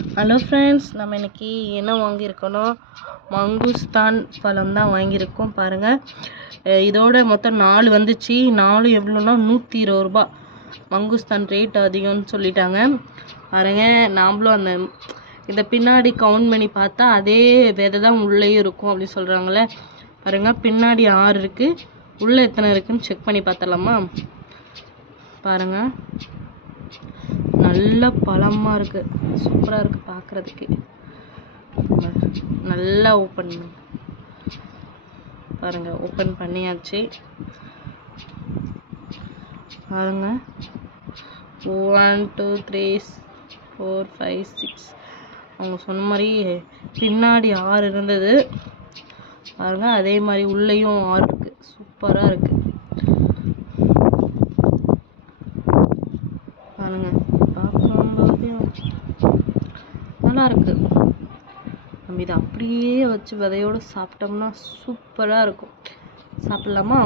Hello friends, நம்ம இன்னைக்கு என்ன வாங்கியிருக்கோன்னா மங்குஸ்தான் பழம் தான் வாங்கியிருக்கோம். பாருங்கள், இதோட மொத்தம் 4 வந்துச்சு. 4 எவ்வளோன்னா 120 ரூபா. மங்குஸ்தான் ரேட் அதிகம்னு சொல்லிட்டாங்க. பாருங்க, நாமளும் இதை பின்னாடி கவுண்ட் பண்ணி பார்த்தா அதே விதை தான் உள்ளேயும் இருக்கும் அப்படின்னு சொல்கிறாங்களே. பாருங்கள், பின்னாடி 6 இருக்குது, உள்ளே எத்தனை இருக்குன்னு செக் பண்ணி பார்த்தலாமா? பாருங்கள், நல்ல பழமாக இருக்குது, சூப்பராக இருக்குது பார்க்குறதுக்கு. நல்லா ஓப்பன் பாருங்கள், ஓப்பன் பண்ணியாச்சு. பாருங்கள், 1 2 3 4 5 6 அவங்க சொன்ன மாதிரி பின்னாடி 6 இருந்தது. பாருங்கள், அதே மாதிரி உள்ளேயும் 6 இருக்குது. சூப்பராக இருக்குது. பாருங்கள், பார்க்கும்போது நல்லா இருக்கு. நம்ம இதை அப்படியே வச்சு விதையோடு சாப்பிட்டோம்னா சூப்பராக இருக்கும். சாப்பிட்லாமா?